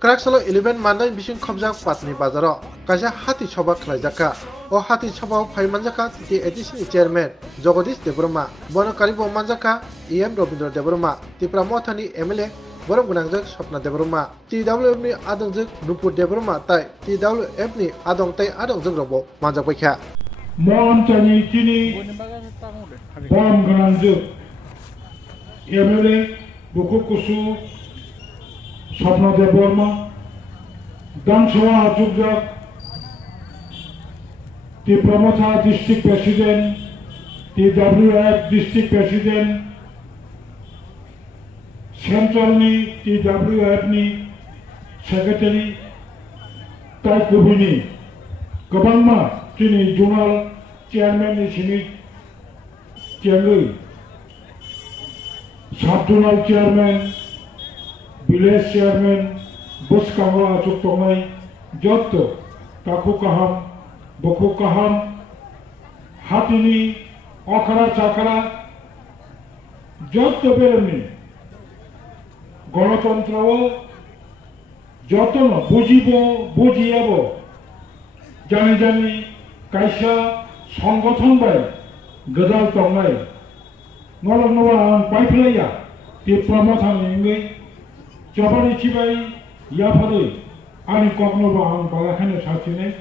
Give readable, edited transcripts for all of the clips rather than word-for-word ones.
Kraksalo 11 Mandwi Bising Khobjak Patni Bazaro Kaja Hati Soba Khlaijaka O Hati Soba Phaimanjaka Titi Edition Chairman Jagadish Debroma Bono Karibo Manjaka EM Robindra Debroma TIPRA Mothani MLA Borom Gunangjak Sopna Debroma TWF ni Adongjak Nupur Debroma Tai TWF ni Adong Tai Adongjak Robo Manjak Paikha Mothani Tini Borom Gunangjak MLA Bukukusu Sopna Debroma Damswa Ajubjak TIPRA Motha District President TWF District President Central ni TWF ni Secretary Tai Kubini Kabangma Tini Journal Chairman ni Sini Tiangui Sub-Journal Chairman Village Chairman Buskangwa Achuk Tongai Jotto Taku Kaham Boku Kaham Hati ni Okara Chakara Jotto Bereni Ganatantrawo Jotono Bujibo Bujiabo Jani Jani Kaisa Songgothon Bai Gedal Tongai Nolok Noa Paipleya TIPRA Mothani Ingai Jabari Chibai Yapari Ani Koknova Ang Balakane Satine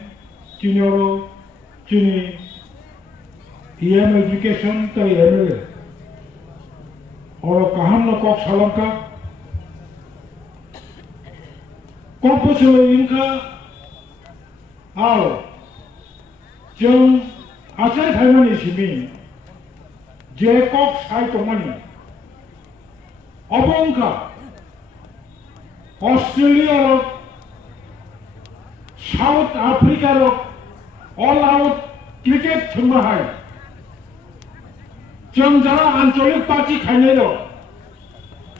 Chinoro Chini EM Education Tai MLA Oro Kahamna Kok Salamka Komposolo Inka Al Jung Asai Thaimani Simin Je Kok Sai Tomani Obonka Australia South Africa all out cricket Thumahai Jung Jara Ancholik Party Khanedo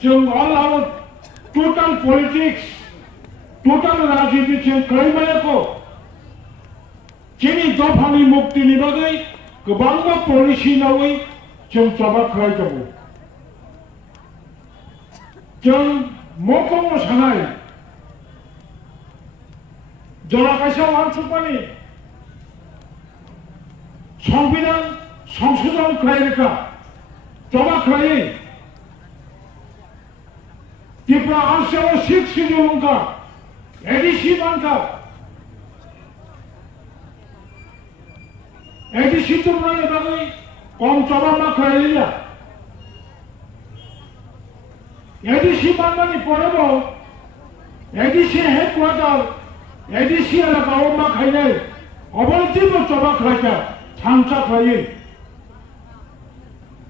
Jung all out total politics total Rajniti Jung Kaimayako Chini Dofani Mukti Nibagai Kubanga Policy Nawi Jung Sabak Raitabu Jung Mokong Sanai Jorakasha Wansupani Songbidan Songsudan Kraika Joma Krai TIPRA Anshawa 6 Sijulunka Edisi Banka Edisi Tumrani Bagai Kom Joma Krailiya ADC Mandwi Porebo, ADC headquarter, ADC Alakaoma Kainai, Obaltibo Tobakraka, Tancha Kai,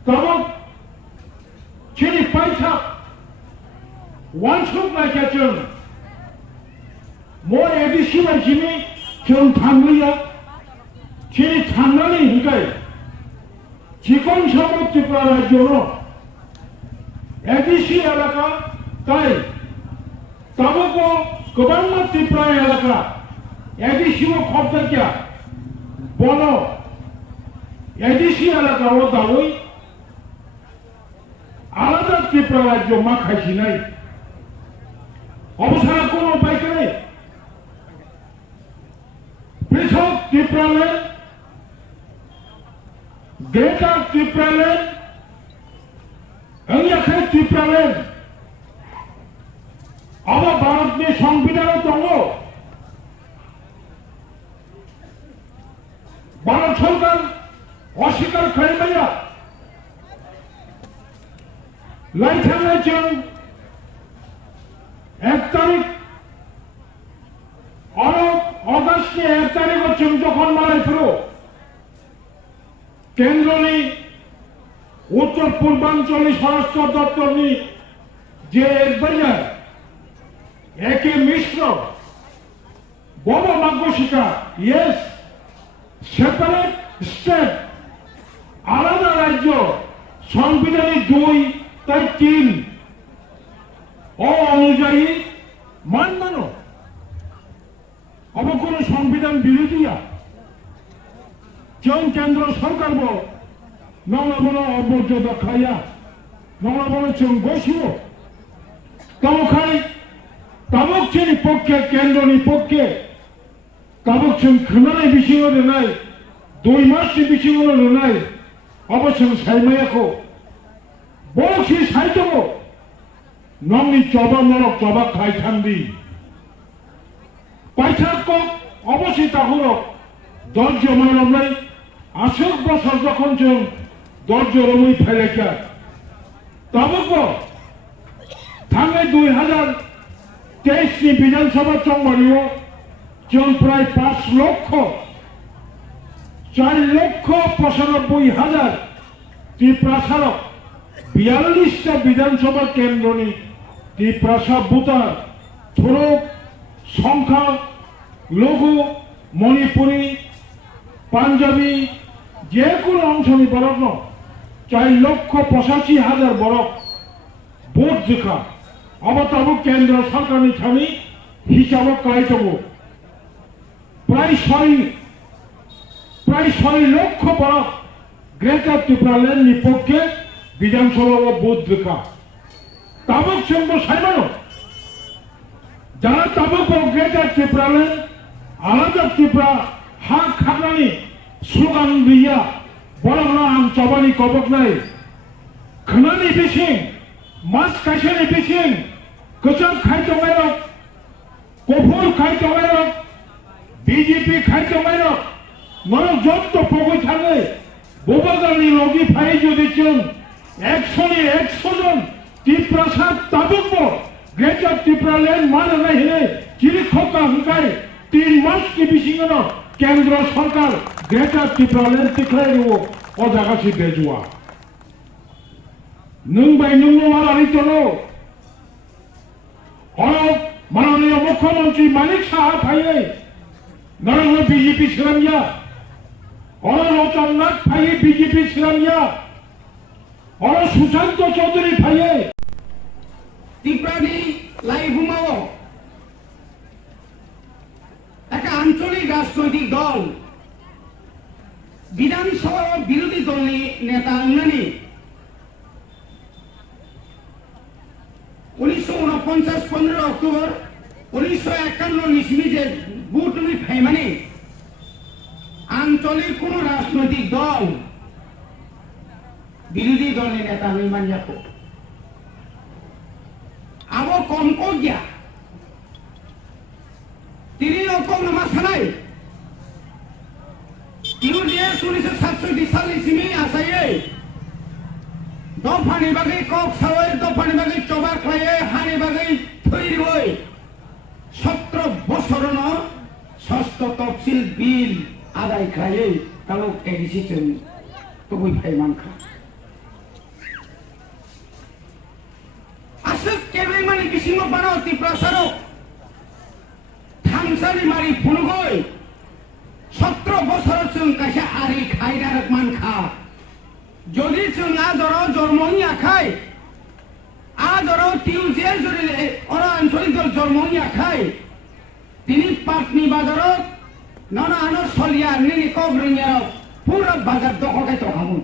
Tabak, Chili Paita, one soup like a chum. More ADC by Jimmy, Chum Tanglia, Chili Tangani Hikai, Chikon Shamu TIPRA Joro. ADC Alaka, Tai, Tabako, Kobama TIPRA Alaka, ADC Koptakia, Bono, ADC Alaka Otawi, Alada TIPRA Joma Kashinai, Obsara Kono Paikane, Bishop TIPRA Land, Greater TIPRA Land, English TIPRA Land. Our Bharat ne Songbidan Tongo. Bharat Sarkar Oshikar Karimaya. Laithana Jung 1 তারিখ August ne 1 তারিখ Jung যখন মারাই পুরো কেন্দ্রনি উত্তর পূর্বাঞ্চলে স্বরাষ্ট্র দপ্তর নি যে এডভাইজার একে মিশ্র বড় মার্গশিকা ইয়েস সেপারেট স্টেট আলাদা রাজ্য সংবিধানে 2/3 অনুযায়ী মানমানো অবকোন সংবিধান বিরোধীয়া জন কেন্দ্র সরকার নংলাবনো অমর্যাদা খাইয়া নংলাবনো চং গসিও তমখাই ताबुकनि पक्षे केंद्रनि पक्षे ताबुकजों खोनानाय बिथिङाव लिरनाय 2 मासनि बिथिङाव लिरनाय अबसं सायमायाखौ बर'सि साहित्य नंनि चबा नरक चबा खायथांदि पाइथाक अबसि ताहुरक दर्ज मानबनाय आसुक बसर जखन जों दर्ज रमै फैलायखा ताबुकबो थांनाय 2023 नि विधानसभा चंबारियाव जों प्राय 5 लक्ष 4,95,000 टिप्रासारक 42टा विधानसभा केंद्रनि टिप्रासा भोटार थुरुक संखा लघु मणिपुरी पांजाबी जेकुनो अंशनि बरक 4,85,000 बरक भोट दिखा अब तब केंद्र सरकारनि थानी हिसाब कायतबो प्राय 6 लक्ष बरक ग्रेटर त्रिपुरा लैंड पक्षे विधानसभा भोट दिखा ताबुक जोंबो सायमानो जाना ताबुक ग्रेटर त्रिपुरा लैंड आलादा त्रिपुरा हा खानानि स्लोगान गैया बरंना आं चबानि कबकनाय खोनानि बिसिं मास काइसेनि बिसिं गोसोम खायतमायरक कफुर खायतमायरक बीजेपी खायतमायरक नरक जत्त पगै थाङै बबागानि लगी फाय जदि जों 100 जन टिप्रासा ताबुकबो ग्रेटर त्रिपुरा लैंड माननाय हिनै चिरिखका हंखाय 3 मास की बिसिङाव केंद्र सरकार ग्रेटर त्रिपुरा लैंड तिख्लायरो अजागासि बेजुआ नों बाय नोंनो आरितनो अरब माननीय मुख्यमंत्री मानिक साहा फायै नरंग बीजेपी सिलामिया और लोचननाथ फायै बीजेपी सिलामिया और सुशांत चौधरी फायै त्रिपुरानि लाइभुमाओ একটা আঞ্চলিক রাজনৈতিক দল বিধানসভা বিরোধী দলনি নেতা আংনানি 1949 15 অক্টোবর 1951 নিসিমি যে বুটনি ফাইমানি আঞ্চলিক কোন রাজনৈতিক দল বিরোধী দলনি নেতা আমি মানজাকো আবো কম কগিয়া তিনি রকম নামাসানাই ইউনিয়ন 1967 সালে সিমি আসায়ে দফানি বাগৈ কক সাওয়ে দফানি বাগৈ চবা খায়ে হানি বাগৈ থৈরই 17 বছরন ষষ্ঠ তফসিল বিল আদায় খায়ে তালুক এডিসিশন তবুই ফাইমানখা আসক কেবে মানে বিসিম বানাও ত্রিপ্রাসারো थांसारि मारि फुनगय 17 बছর जों कासे आरि खायदारक मानखा जदि जों आजर जन्मनि आखाय आजर टिउजे जरि अरा आंचलिक दल जन्मनि आखाय तिनि पाटनि बाजारत नाना आनो सलिया निनि कग्रिया पुरा बाजार दखलखाय तखामु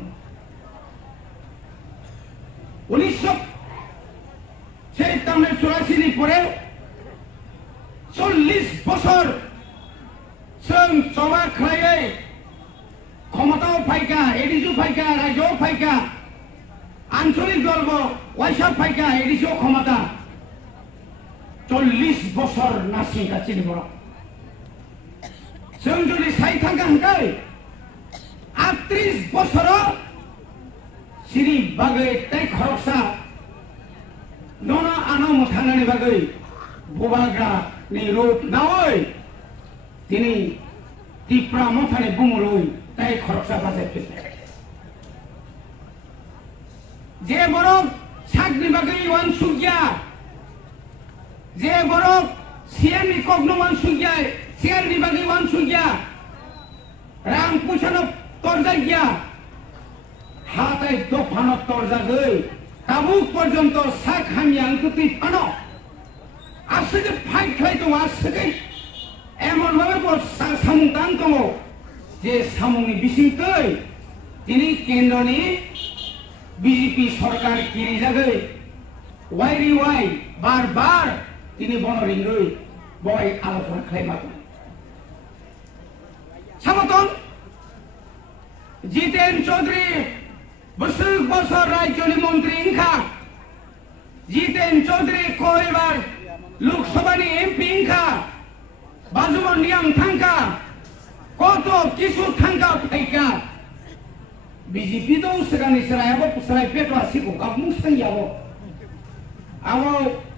1984 नि परे 40 বছর जों चबा खायै क्षमताओ फायका एडिसो फायका राज्य फायका आंचलिक दलबो वाइसा फायका एडिसो क्षमता 40 বছর नासि गासिनि बर जों जुदि सायथांगा हंखाय 38 বছर सिरि बागै ताइ खरकसा नना आनो मोथानानि बागै बुबाग्रा नि रूप नावै तिनी टिप्रा मोथानि बुमुलै ताइ खरकसा बाजे फैसे जे बरक सागनि बागै वान सुगिया जे बरक सियानि कग्नो वान सुगिया सियानि बागै वान सुगिया रां पुछानो तरजा गया हाताय दफानो तरजा गै ताबुक पर्यन्त साग हामिया अंकुति फानो आसगे फाइट खाय दं आसगे एमन भाबे बो सामुं दान दङ जे सामुंनि बिसिंकै दिनै केन्द्रनि बीजेपी सरकार किरि जागै वाइरि वाइ बार बार তিনি বনরিংরই বয় আলোচনা খাইমাতো সামতন জিতেন চৌধুরী বছর রাজ্যনি মন্ত্রী ইনখা জিতেন চৌধুরী কয়বার লোকসভানি এমপি ইনখা বাজুমন নিয়ম থাঙ্কা কত কিছু থাঙ্কা ফাইকা বিজেপি তো সেখানে সেরাইবো সেরাই পেটো আসিবো কামু সাইয়াবো আমো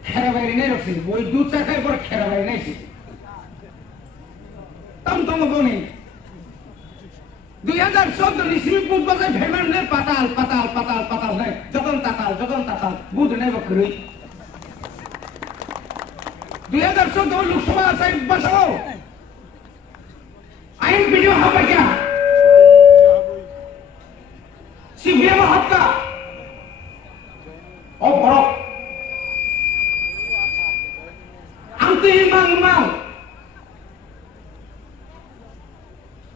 খেরাবাইরে নাই রসি বই দু চাকায় পর খেরাবাইরে নাইছি তম বনি 2014 নিসিমি বুধ বাজে ভেমানলে পাতাল নাই যতন তাতাল বুধ নাই বকরই 2014 লোকসভা আছে বসাও আইন ভিডিও হবে क्या সিভিএম হত্যা ও বড় আমতে ইমাং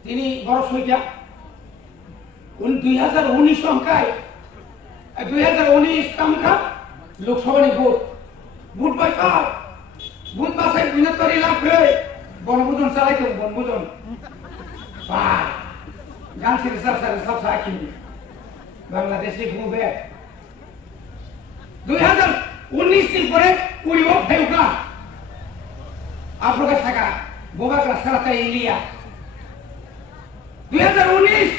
তিনি বড় সইয়া 2019 সংখ্যায় 2019 সংখ্যা লোকসভা ভোট বয়কট ভোট বাসায় বিনতরি লাভ করে বনভোজন চালাইতো বনভোজন গান থেকে সব সাক্ষী বাংলাদেশে ঘুরবে 2019 दिन পরে পুরিও ফেউকা আপনাকে থাকা বোবাকরা সারাতে ইলিয়া 2019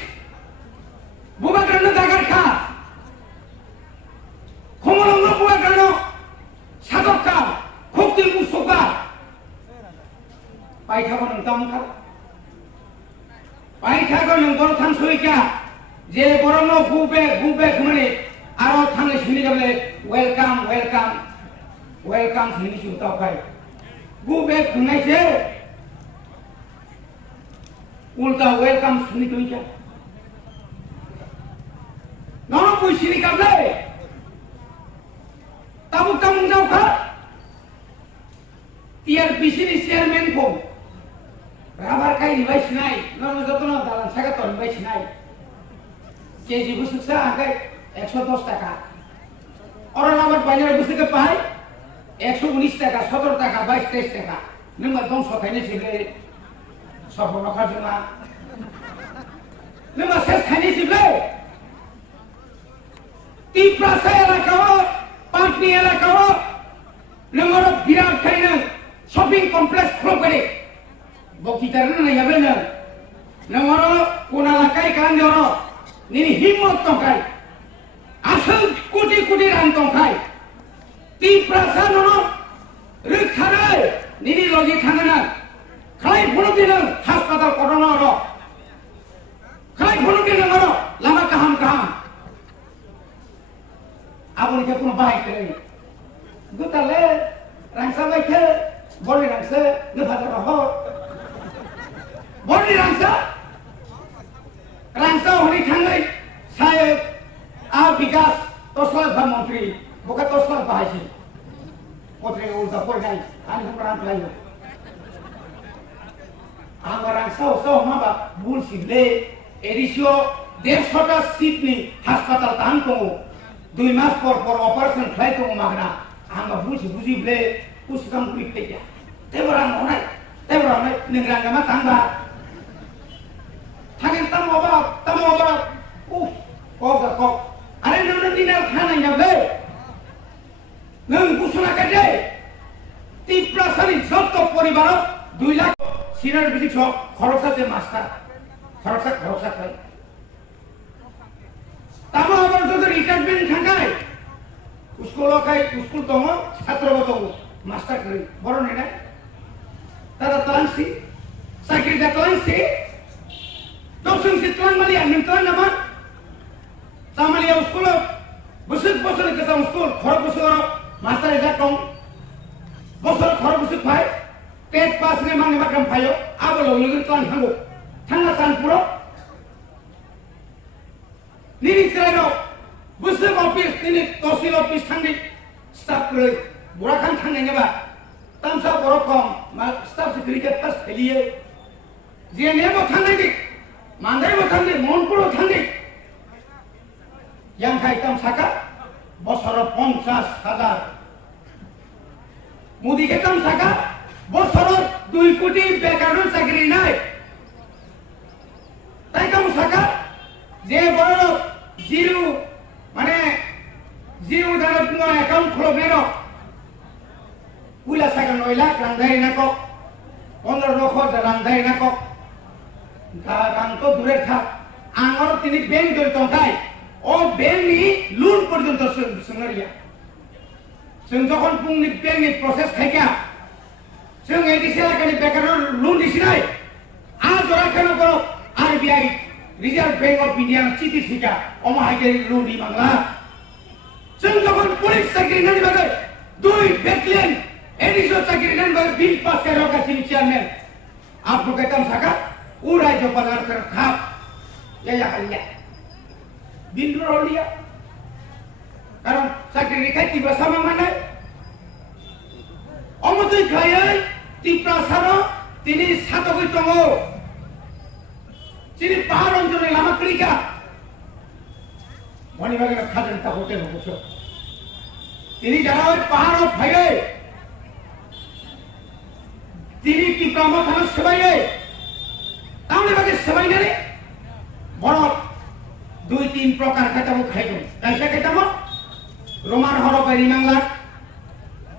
বোবাকরানো দাগার খা খমলঙ্গ বোবাকরানো সাধকা খুবতি মুসকা পাইখাবো নংতামখা পাইখাগো নংবর থান সইকা যে বরং গুবে মানে আরো থানে শুনি যাবে ওয়েলকাম শুনি শুনতাও খাই গুবে খুনাইছে উল্টা ওয়েলকাম শুনি তুই কে নন পুইছিনি কাবলে তামু যাও খা টিআরপিসি ni চেয়ারম্যান কো রাবার খাই নিবাইছ নাই নন যতন দালান সাগা তো নিবাইছ নাই কেজি বুসুকসা আগে 110 টাকা और আমার বাজারে বুসুকে পাই 119 টাকা 17 টাকা 22 23 টাকা নঙ্গা 200 খাইনে ছিবে সব নখা জমা নঙ্গা শেষ খাইনে ছিবে টিপ্রা সে এলাকাও পাটনি এলাকাও নঙ্গর বিরাট খাইনে শপিং কমপ্লেক্স খুলে করে বকিতার না যাবে না নঙ্গর কোন এলাকায় কান জড়ো নিনি হিম্মত তংখাই আসল কোটি রান তংখাই টিপ্রা সানো রক্ষারে নিনি লজি থাঙ্গনা খাই ফলদিন হাসপাতাল করোনা র খাই ফলদিন র লামা কাহাম আপনি কে কোন বাই করে গুতালে রাংসা বাইকে বড়ি রাংসা নফাদা রহ বড়ি রাংসা হলি থাঙ্গাই সাহেব বিকাশ তসলা মন্ত্রী বোকা তসলা পাইছি পত্রে উল্টা পড়ে নাই আমি প্রাণ লাইব আমার রাংসা মাবা ভুল সিলে এডিসিও 150টা সিট নি হাসপাতাল তান কো 2 মাস পর অপারেশন খাই তো মাগনা আমরা বুঝিবলে পুষ্কাম করি পেয়া তেবরা নয় নিংরাঙ্গামা তাঙ্গা থাকেন তাম অবাক কক আরে নন দিনার খানা যাবে নং ঘোষণা কাটে টিপ্রা সারি যত পরিবার 2 লাখ সিনার বেশি খরচ আছে মাস্টার খরচা খাই তামা আবার যদি রিটায়ারমেন্ট থাকায় স্কুল তো ছাত্র মাস্টার করি বড় নেই না তারা তালাংসি চাকরিটা তালাংসি দর্শন সি তালাং মালিয়া নিমতালাং নামা সামালিয়া স্কুল বছর কেসা স্কুল খরচ বছর মাস্টার এটা কম বছর খরচ বছর পাই টেট পাস নে মাঙ্গে মাকাম পাইও আবল লগিন তালাং থাঙ্গো থাঙ্গা সানপুর নিনি চাইনো বছর অফিস নিনি তহসিল অফিস থাঙ্গি স্টাফ করে বুড়াখান থাঙ্গে নেবা তামসা বড় কম স্টাফ সিকিউরিটি ফার্স্ট ফেলিয়ে যে নেব থাঙ্গে দিক মান্দাই থাঙ্গে মনপুর থাঙ্গে ইয়াং খাইতাম সাকা বছর 50,000 মুদি খেতাম থাকা বছরত 2 কোটি বেকারের চাকরি নাই তাই কাম থাকা যে বড় জিরো মানে জিরো দ্বারা কোনো অ্যাকাউন্ট খুলবে না পুলা থাকা 9 লাখ রান্ধাই না কক 15 লক্ষ রান্ধাই না কক রাং তো দূরে থাক আঙর তিনি ব্যাংক জড়িত থাই ও ব্যাংকনি লোন পর্যন্ত সঙ্গরিয়া जों যখন পুংনি ব্যাংকনি প্রসেস খাইকা जों এডিসি এলাকানি বেকারের লোন দিছিনাই আজ ওরা কেন করো RBI reserve bank of India চিঠি শিকা অমাহাইকারি লোন দি বাংলা जों যখন পুলিশ চাকরি নানি বাগে 2 ব্যাটালিয়ন এডিসি চাকরি নানি বাগে বিল পাস করে রকা চিনি চেয়ারম্যান আপনি কেতাম থাকা ও রাজ্যপাল আর খাপ ya kaliya bindu rolia karon sakri rekai TIPRA sama mana omotoi khayai TIPRA saro tini satokoi tongo tini pahar onjole lama krika moni bagena khajan ta hote hocho tini jara oi pahar o phayai tini TIPRA mothana sebai tamne bage sebai nare বড় 2-3 প্রকার খাইতামো খাইতাম কাইসা খাইতামো Roman হরবারি Bangla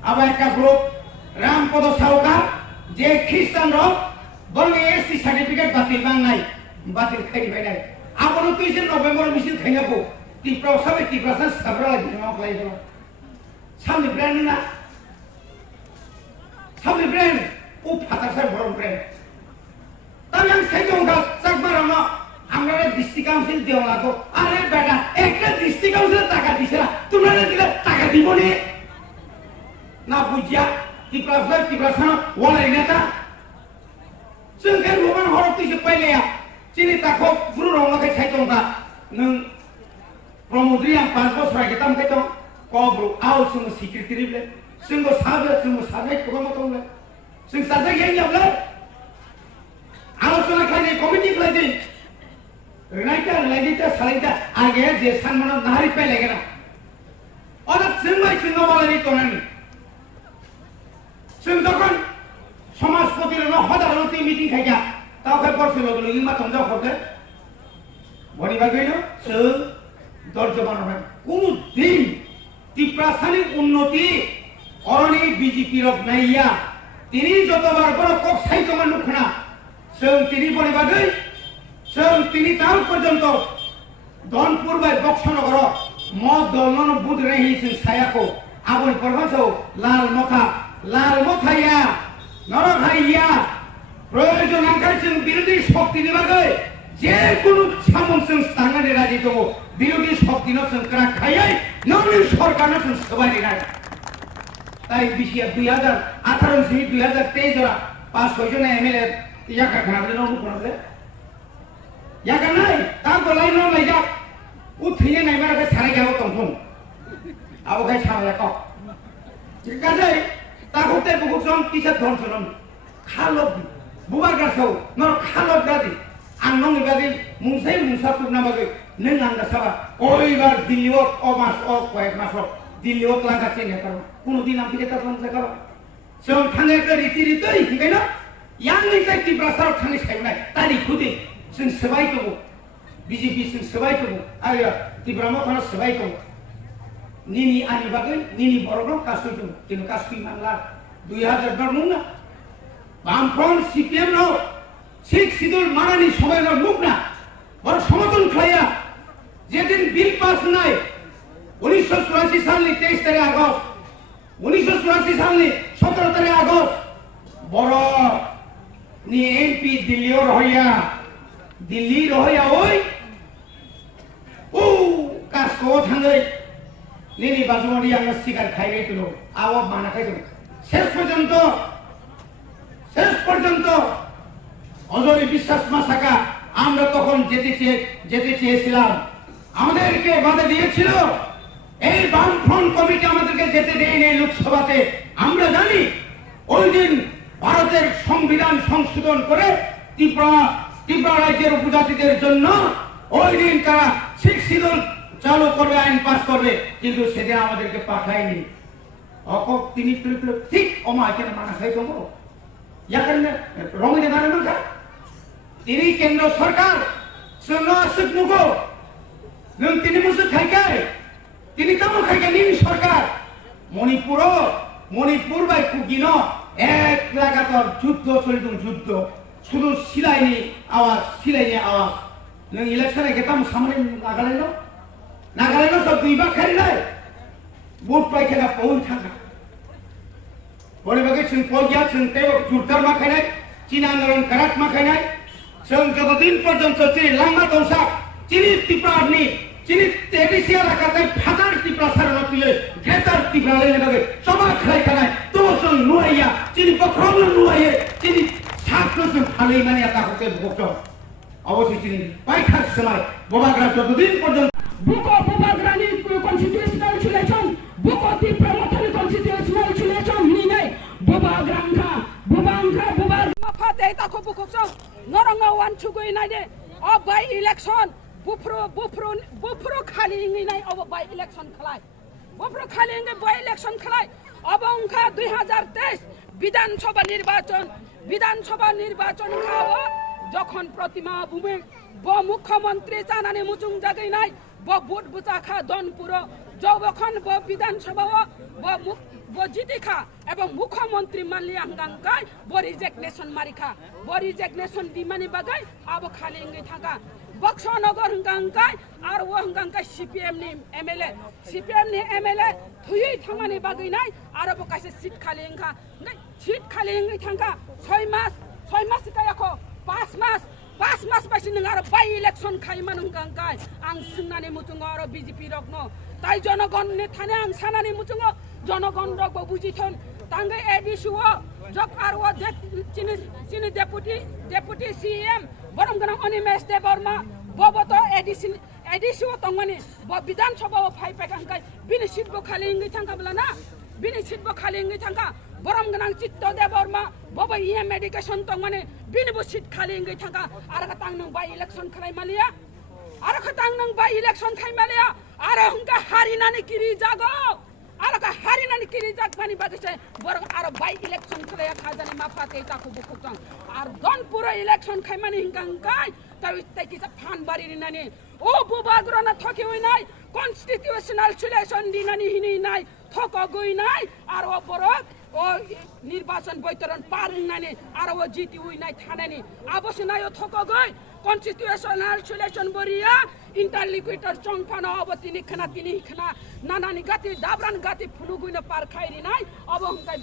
আবার একটা group Rampada সাউকা যে খ্রিস্টান র বলে ST certificate বাতিল বাংলাই বাতিল খাই ভাই নাই আপন 23 নভেম্বর মিছিল খাইনাবো TIPRA সবে TIPRA সাবরা লাগি নাও খাই দাও সামনে ব্র্যান্ড না সামনে ব্র্যান্ড ও ফাটার সাহেব বড় ব্র্যান্ড তাই আমি খাইতাম গা চাকমারা না আমরা ডিস্ট্রিক্ট কাউন্সিল দেওয়া লাগো আরে বেটা একটা ডিস্ট্রিক্ট কাউন্সিলের টাকা দিছে না তোমরা দিলে টাকা দিব নি না বুঝিয়া TIPRA সানো ওলাই নেতা जोंके রোমান হরতিসে পাইলেয়া চিনি তাকো পুরো রংলাকে খাইতাম কা নং প্রমোদ্রিয়া 5 বছর আগে তাম খাইতাম কব্রু আও সুং সিক্রেটারি রিবলে সুঙ্গ সাবে কোমতলে সুং সাজা গিয়ে যাবলে আলোচনা খাইলে কমিটি ফ্লাইদিন রাইটা লাগিটা সালাইটা আগে যে সম্মান নারী পাই লাগে না ওরা সিংমাই সিংহ বলারই তোনানি সিং যখন সমাজপতির হদারতি মিটিং খাইয়া তাও খাই পড়ছিল গুলো ইমা তমজা করতে বড়িবা গইল সে দর্জ বানাবে কোন দিন TIPRA সানি উন্নতি অরণি বিজেপি রক নাইয়া তিনি যতবার বড় কক সাইতো মানুষ না সে তিনি বড়িবা গই তিনি তাও পর্যন্ত ধনপুর বাই বক্সনগর মদ দলন বুধ রহিছে ছায়াকো আবল পরবাস লাল মথাইয়া নরখাইয়া প্রয়োজন আকাশন বিরোধী শক্তি নিবাগে যে কোন সামন সংস্থানে রাজি তো বিরোধী শক্তি নসংকরা খাইয়াই নবীন সরকার নসং সবাই নাই তাই বিশিয়া 2018 থেকে 2023 ওরা 5-6 জন এমএলএ ইয়াকা খানালে নরু করলে ইয়াকা নাই তা গলাই ন লাইজা উঠিনে নাই মারা ছাড়াই গেল তখন আবগাই ছাড়ালে ক ঠিক আছে তা হতে বহুজন কিসে ধরছন খালব বুবার গাছাও নর খালব গাদি আং নং গাদি মুসাই মুসা তুনা বাগে নং আঙ্গা সাবা ওইবার দিল্লিও মাস কয়েক মাস দিল্লিও লাগা চেনে কারণ কোনদিন আমি এটা বন্ধ করব সব থানে একটা রীতি ঠিক না ইয়াং নিতে TIPRA সার থানে খাই নাই তারি খুদি जों सबाय दङ बिजेपि जों सबाय दङ आरो TIPRA मोथाना सबाय दङ निनि आनि बागै निनि बरगम कासुइ दङ किन्तु कासुइ मानला 2000 বার নুন না বামফ্রন্ট সিপিএম নো শেখ সিদুল মারানি সময় না মুখ না বড় সমতন খাইয়া যেদিন বিল পাস নাই 1984 সালে 23 তারিখ আগস্ট 1984 সালে 17 তারিখ আগস্ট বড় নি এমপি দিল্লির হইয়া ওই ও কাসকো থাঙ্গই নিনি বাজুমারি আমরা শিকার খাইলে তো আওয়াজ মানা খাইতো শেষ পর্যন্ত অজরি বিশ্বাস মাসাকা আমরা তখন যেতে চেয়েছিলাম আমাদেরকে বাধা দিয়েছিল এই বামফ্রন্ট কমিটি আমাদেরকে যেতে দেয়নি লোকসভাতে আমরা জানি ওই দিন ভারতের সংবিধান সংশোধন করে TIPRA রাজ্যের উপজাতিদের জন্য ওই দিন তারা শিখ শিডিউল চালু করবে আইন পাস করবে কিন্তু সেদিন আমাদেরকে পাঠায়নি অকক তিনি ঠিক অমা এখানে মানা খাই দো ইয়াকারনে রঙিনে গানে মাখা তিনি কেন্দ্র সরকার সঙ্গে আসুক নুগো নং তিনি মুসুক খাইকাই তিনি কামো খাইকাই নিমি সরকার মণিপুর বাই কুকিন এক লাগাতার যুদ্ধ চলিত যুদ্ধ শুধু সিলাইনি আওয়াজ নং ইলেকশনে গেতাম সামনে নাগালেন সব দুইবার খেলি নাই বুট পাইখানা পৌঁছ থাকা পরে বাকি जों পয়গিয়া जों তেব জুরতার মাখাইনাই চীন আন্দোলন কারাত মাখাইনাই जों যতদিন পর্যন্ত চিনি লাঙ্গা দৌসা চিনি ত্রিপুরানি চিনি তেডিসিয়া রাখাতাই ফাটার ত্রিপুরা সারানো তুলে গ্রেটার ত্রিপুরা লেনে বাগে সবা খাই খানাই তো जों নুয়াইয়া চিনি বক্রম নুয়াইয়ে চিনি ছাত্র जों ফালেই মানে এটা হতে বক্ত অবশ্যই চিনি পাইখার সময় বোবাগ্রা যতদিন পর্যন্ত buko bobagrani constitutional election buko TIPRA Mothani constitutional election ni nai bobagrangka mafate ta ko buko so noranga wan chugoi nai de o by election bufro khali ngi nai o by election khalai bufro khali ngi by election khalai অবংখা 2023 বিধানসভা নির্বাচন খাওয়া যখন প্রতিমা ভূমি মুখ্যমন্ত্রী জানানে মুচুং জাগাই নাই বুট বুচাখা দনপুর যখন বিধানসভা জিতিখা এবং মুখ্যমন্ত্রী মানলি আঙ্গাঙ্কাই রিজেকনেশন মারিখা রিজেকনেশন দিমানি বাগাই আবো খালি ইঙ্গি থাকা বক্সনগর হঙ্গাঙ্কাই আর ও হঙ্গাঙ্কাই সিপিএম নি এমএলএ থুই থামানি বাগাই নাই আর বো কাছে সিট খালি ইঙ্গি থাকা 6 মাস কায়াখো 5 মাস পাইছি নঙ্গার বাই ইলেকশন খাইমান হঙ্গাঙ্কাই আং সিংনানি মুচুং আর বিজেপি রকনো তাই জনগণ নে থানে আং সানানি মুচুং জনগণ রক বুঝিথন তাঙ্গে এডিসুও জক আর ও চিনি ডেপুটি সিএম বরং গনা অনিমেশ দেববর্মা ববতো এডিসুও তংমানি বিধানসভা ফাই পেকাঙ্কাই বিনি সিটবো খালি ইঙ্গি থাঙ্কা বলা না বরম গনাং চিত্ত দেববর্মা ববা ইএম এডুকেশন তংমানি বিনি বো সিট খালি ইঙ্গি থাঙ্কা আর কা তাং নং বাই ইলেকশন খালাই মালিয়া আর কা তাং নং বাই ইলেকশন খাই মালিয়া আর হুঙ্কা হারিনানি কিরি জাগো আর কা হারিনানি কিরি জাগ পানি বাগিছে বরং আর by election খালায়া খাজানি মাফাতে তাকু বুকুতং R Danpur election খাই মানি হিঙ্গাঙ্কাই তাই তাকি ফান বাড়ি নানি ও বুবাগ্রনা থকি হই নাই কনস্টিটিউশনাল সিলেকশন দিনানি হিনি নাই থক গই নাই আর ও বরক ও নির্বাচন বৈতরণ পারিং নানি আর ও জিতি হই নাই থানানি আবশ্য নাই ও থক গই কনস্টিটিউশনাল সিলেকশন বরিয়া ইন্টারলিকুইটার চংফানো অবতিনি খানা নানানি গাতি দাবরান গাতি ফুলুগুইনা পার খাইরি নাই অবংকাই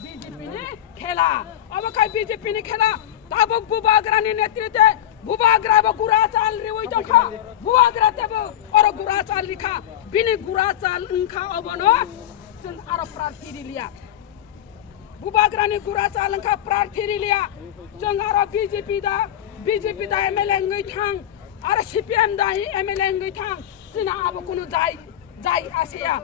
বিজেপি নি খেলা তাবক বুবাগ্রানি নেতৃত্বে বুবাগ্রা গুরা চাল রে ওই জখা বুবাগ্রা তেব আর গুরা চাল লিখা বিনি গুরা চাল ইনখা অবনো जों आरो प्रार्थी रिलिया बुबाग्रानि गुरा चालंखा प्रार्थी रिलिया जों आरो बीजेपी दा एमएलए ngै थां आरो सीपीएम दा एमएलए ngै थां सिना आबो कुनु जाय आसिया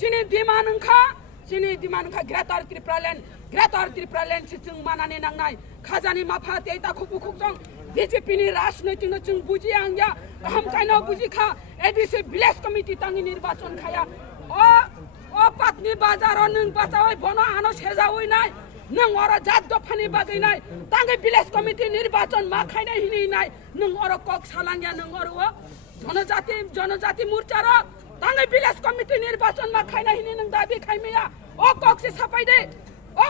चिनि दिमानंखा ग्रेटर त्रिपुरालेण्ड जों मानाने नांनाय खाजानि माफा तेता खुबुखुक जों बीजेपी नि राजनैतिक जों बुजि आंया गाहाम कायनो बुजिखा एडिसि भिलेज कमिटि तांनि निर्वाचन खाया ओ पातनी बाजार नों बाचावै बनो आनो सेजावै नाय नों अर जात दफानि बागै नाय तांगे भिलेज कमिटि निर्वाचन मा खायना हिनि नाय नों अर कक सालांगिया नों अर जनजाति मोर्चा र तांगे भिलेज कमिटि निर्वाचन मा खायना हिनि नों दाबि खायमेया ओ कक से सापाइदे ओ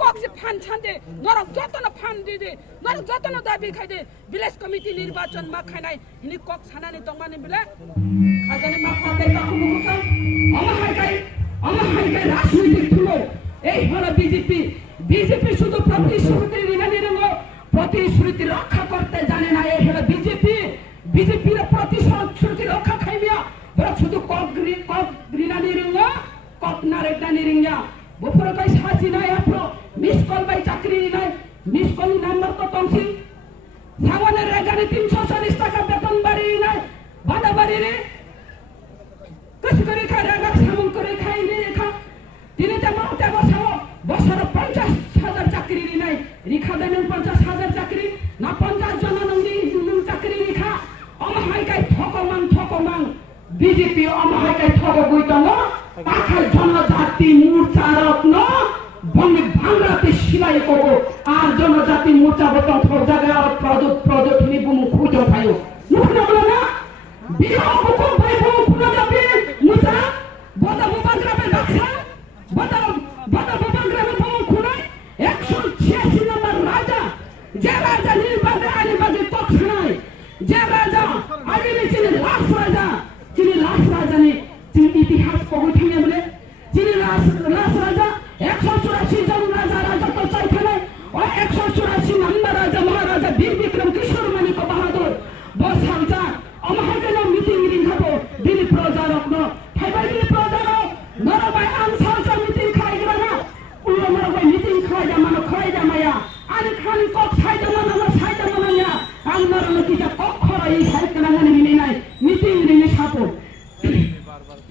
कक से फान छान्दे नरक जतन फान दिदे नरक जतन दाबि खायदे भिलेज कमिटि निर्वाचन मा खायनाय हिनि कक सानानि तंमानि बिले खाजानि मा खाते ताखु मुखा অমাহাইকাই রাজনৈতিক তুলো এই হলো বিজেপি শুধু প্রতিশ্রুতি রক্ষা করতে জানে না এই হলো বিজেপির প্রতিশ্রুতি রক্ষা খাইমিয়া বড় শুধু কক গ্রিনানি রিঙ্গা কক নারেটানি রিঙ্গা বপর কাই সাজি নাই আপরো মিস কল বাই চাকরি নাই মিস কল নাম্বার তো তমসি সাগনের রেগানি 340 টাকা বেতন বাড়ি নাই বাধা বাড়ি রে कस करे खारागा सामन करे खाइले खा दिने त माउते बसर 50,000 चाकरी नै रिखा देन 50,000 चाकरी ना 50 जना नंदी चाकरी रिखा अमहाइकाई थकमान बीजेपी अमहाइकाई थक गइतन पाखा जनजाति lagi koko ar जनजाति मोर्चा बतong thor jaga ar product ini bumu khujo thayo nukhna bolana biyo buku bai bumu khuna jabe musa bota bubangra be baksa bota bubangra be bumu khunai 186 number raja je raja nirbage alibage tokhnai je raja agini chini last raja ni chini itihas pogoi thangya bole chini last raja 184 জন রাজা তো চাই খেলে ওই 184 নম্বর রাজা মহারাজা বীর বিক্রম কিশোর মানিক বাহাদুর বস Hamza অমহাগেন meeting রিংহাবো দিলি প্রজারক ন ফাইবাই দিলি প্রজারক নরবাই আনসালজা মিটিং খাইগ্রানা উলো নরবাই মিটিং খাইজা মানো খাইজা মায়া আনি খানি কক সাইজা মানাnya আন নরন কিজা কক খরাই সাইকলাঙ্গানি মিনি নাই মিটিং রিংে সাপো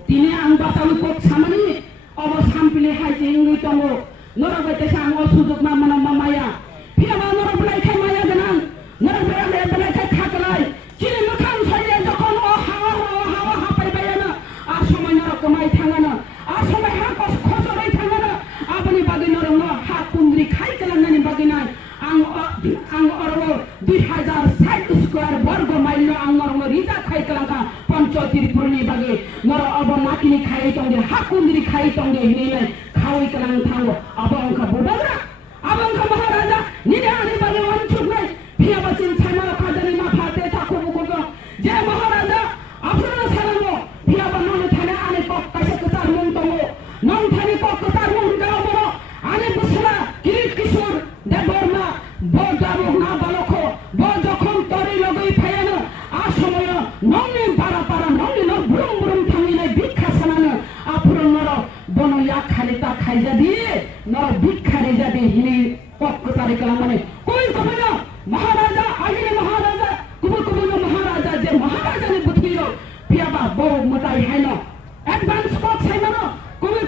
তিনি আন বাতালু কক সামানি অবস্থান পিলে হাইতে ইংলি তঙ্গ নরবাইতে সাঙ্গ সুযোগ না মানা মামায়া ফিয়াবা নরবলাই খাই মায়া গানান নরবাই বলাই খাই খাকলাই চিনি মখান সাইয়া যখন ও হাওয়া হাপাই বাইনা আর সময় নরক মাই থাঙ্গানা আর সময় হা কস খসরাই থাঙ্গানা আপনি বাগি নরং হা কুন্দ্রি খাই কালাঙ্গানি বাগি নাই আং অরব 2060 স্কয়ার বর্গ মাইল আং নরং রিজা খাই কালাঙ্কা পঞ্চতির পুরনি বাগে নর অব মাকিনি খাই তঙ্গে হা কুন্দ্রি খাই তঙ্গে হিনি নাই খাওই কালাং থাঙ্গো আবংকা বুবাগরা আবংকা মহারাজা নিনে আনি বাগে অনছুক নাই ফিয়াবাচিন ছাইমারা খাজানি মাফাতে থাকো বুকুগো যে মহারাজা আপনারা সালামো ফিয়াবা ননে থানে আনি কক কাছে কতার মন তঙ্গো নন থানে কক কতার মন গাও বড় আনি বুসলা কিরিট কিশোর দেবর্মা বজাবো না বালখো ব যখন তরি লগই ফায়ানো আ সময় ননে পারা ননে ন বুরুম থাঙ্গি নাই ভিক্ষা সানানো আপুরন নর বনয়া খালিতা খাইজা দিয়ে নর ভিক্ষারে যাবে হিনি পক্কতারে কালাম মানে কই কবে না মহারাজা আগিনে মহারাজা কুবু মহারাজা যে মহারাজা নে বুথিও পিয়াবা বড় মতাই হাইনো অ্যাডভান্স কক সাইমানো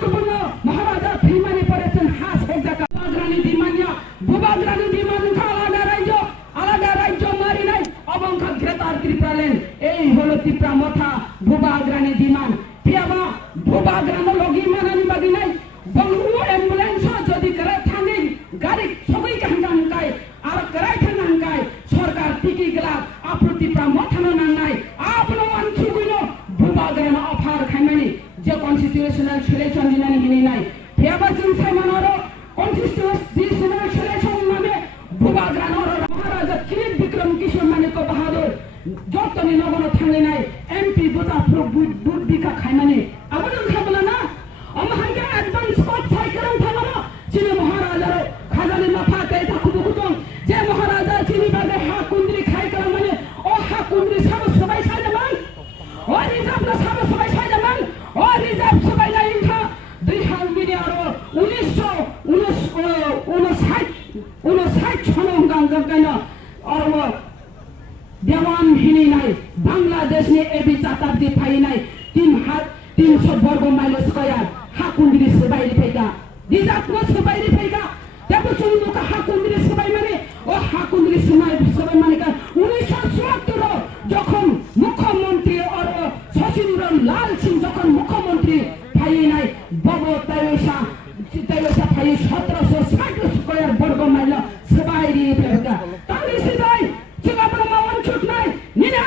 কুবু মহারাজা ফিমানে পড়েছেন হাস হয়ে জায়গা বাগরানি দিমানিয়া বুবাগরানি দিমান আলাদা রাজ্য মারি নাই অবংকা গ্রেতার ত্রিপ্রালেন এই হলো ত্রিপ্রা মথা বুবাগরানি দিমান পিয়াবা বুবাগরানো লগি মানানি বাগি নাই বংরু অ্যাম্বুলেন্স যদি করে থাঙ্গি গাড়ি সবই কাঙ্গাঙ্কাই আর করাই থাঙ্গাঙ্কাই সরকার টিকি গলা আপ্রতিপ্রা মথানো নাঙ্গাই আপনো আনছুগুনো বুবাগরানো অফার খাইমানি যে কনস্টিটিউশনাল সিলেকশন দিনানি হিনি নাই পিয়াবা জিন সাইমানোর কনস্টিটিউশনাল সিলেকশন নামে বুবাগরানোর মহারাজা কিরিট বিক্রম কিশোর মানিক বাহাদুর যতনি নগর থাঙ্গি নাই এমপি বুতা বুট বিকা খাইমানি আবরণ খাবলা না অমহাঙ্গে অ্যাডভান্স কত সাইকেল থামানো চিনি মহারাজার খাজানি মাফাতে থাকুবু কুতং যে মহারাজা চিনি বাগে হা কুন্দ্রি খাই কালা মানে ও হা কুন্দ্রি সবাই সাজামান ও রিজার্ভ না সবাই সাজামান ও রিজার্ভ সবাই না ইনখা 1959 সনগাঙ্গা কেন আর দেওয়ান হিনি নাই বাংলাদেশ ने एबी चाताब्दी फाई নাই 300 वर्ग माइल स्क्वायर हाकुंद्री सबाई फेका रिजार्भ न सबाई फेका देखो चुनु का हाकुंद्री सबाई माने ও হাকুন্দ্রি সবাই মানে 1974 যখন মুখ্যমন্ত্রী আর শশীন্দ্র লাল সিং যখন মুখ্যমন্ত্রী ফাই নাই ববো তাইসা ফাই 1760 স্কয়ার বর্গ মাইল সবাই ফেকা তাহলে সবাই চিগাবো মাওয়ান ছুট নাই নিনে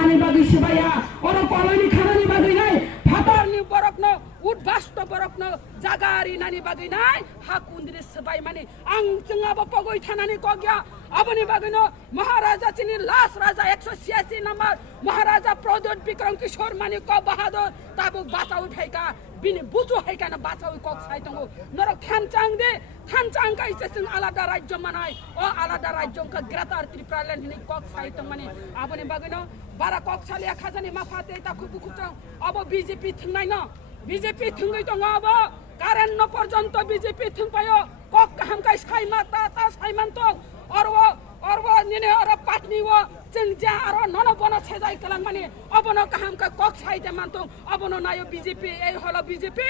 আনি বাগি সবাইয়া ওর কলানি খানানি বাগি নাই ফাতারনি বরকন উদ্বাস্ত বরকন জাগারি নানি বাগি নাই হাকুন্দ্রি সবাই মানে আং চিঙাবো পগই থানানি কগিয়া আবনি বাগিনো মহারাজা চিনি লাস্ট রাজা 186 নম্বর মহারাজা প্রদ্যোৎ বিক্রম কিশোর মানিক বাহাদুর তাবু বাঁচাও ফাইকা বিনি বুঝু হাইকা না বাঁচাও কক সাইতঙ্গ নর থানচাং কাইছে সিং আলাদা রাজ্য মানাই ও আলাদা রাজ্যকে গ্রেতার ত্রিপ্রালেন হিনি কক সাইতং মানে আবনি বাগিনো বারা কক সালিয়া খাজানি মাফাতে তা খুবু খুচং অব বিজেপি থংনাই না বিজেপি থংগই দङ अब কারণ ন পর্যন্ত বিজেপি থং পায়ো কক কাহাম কাই সাইমা তা সাইমান তো और वो निने और पाटनी वो चिंजा और नन बन छेजाई कलां माने अबनो काहाम का कक साइते मानतो अबनो नायो बीजेपी ए हलो बीजेपी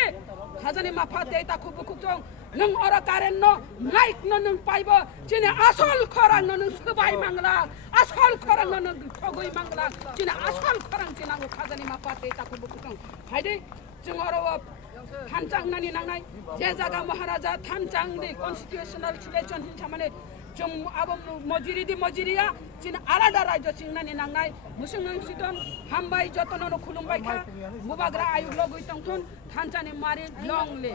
खाजानि माफा देता खुबु खुजों नों और कारेन न लाइक न नों पाइबो चिने आसल खरां न नों सबाय मांगला आसल खरां न नों ठगै मांगला चिने आसल खरां चिनांगो खाजानि माफा देता खुबु खुजों फाइदे जों और थानचांनानै नांनाय जे जागा महाराजा थानचांनि कन्स्टिटिउशनाल सिलेक्शन हिसाबै जों आबम मजुरिदि मजुरिया चिन आलादा राज्य चिंनानै नांनाय मुसुं नंसिदन हामबाय जतननो खुलुमबायखा मुबाग्रा आयुग लगै तंथन थानचानि मारि लंले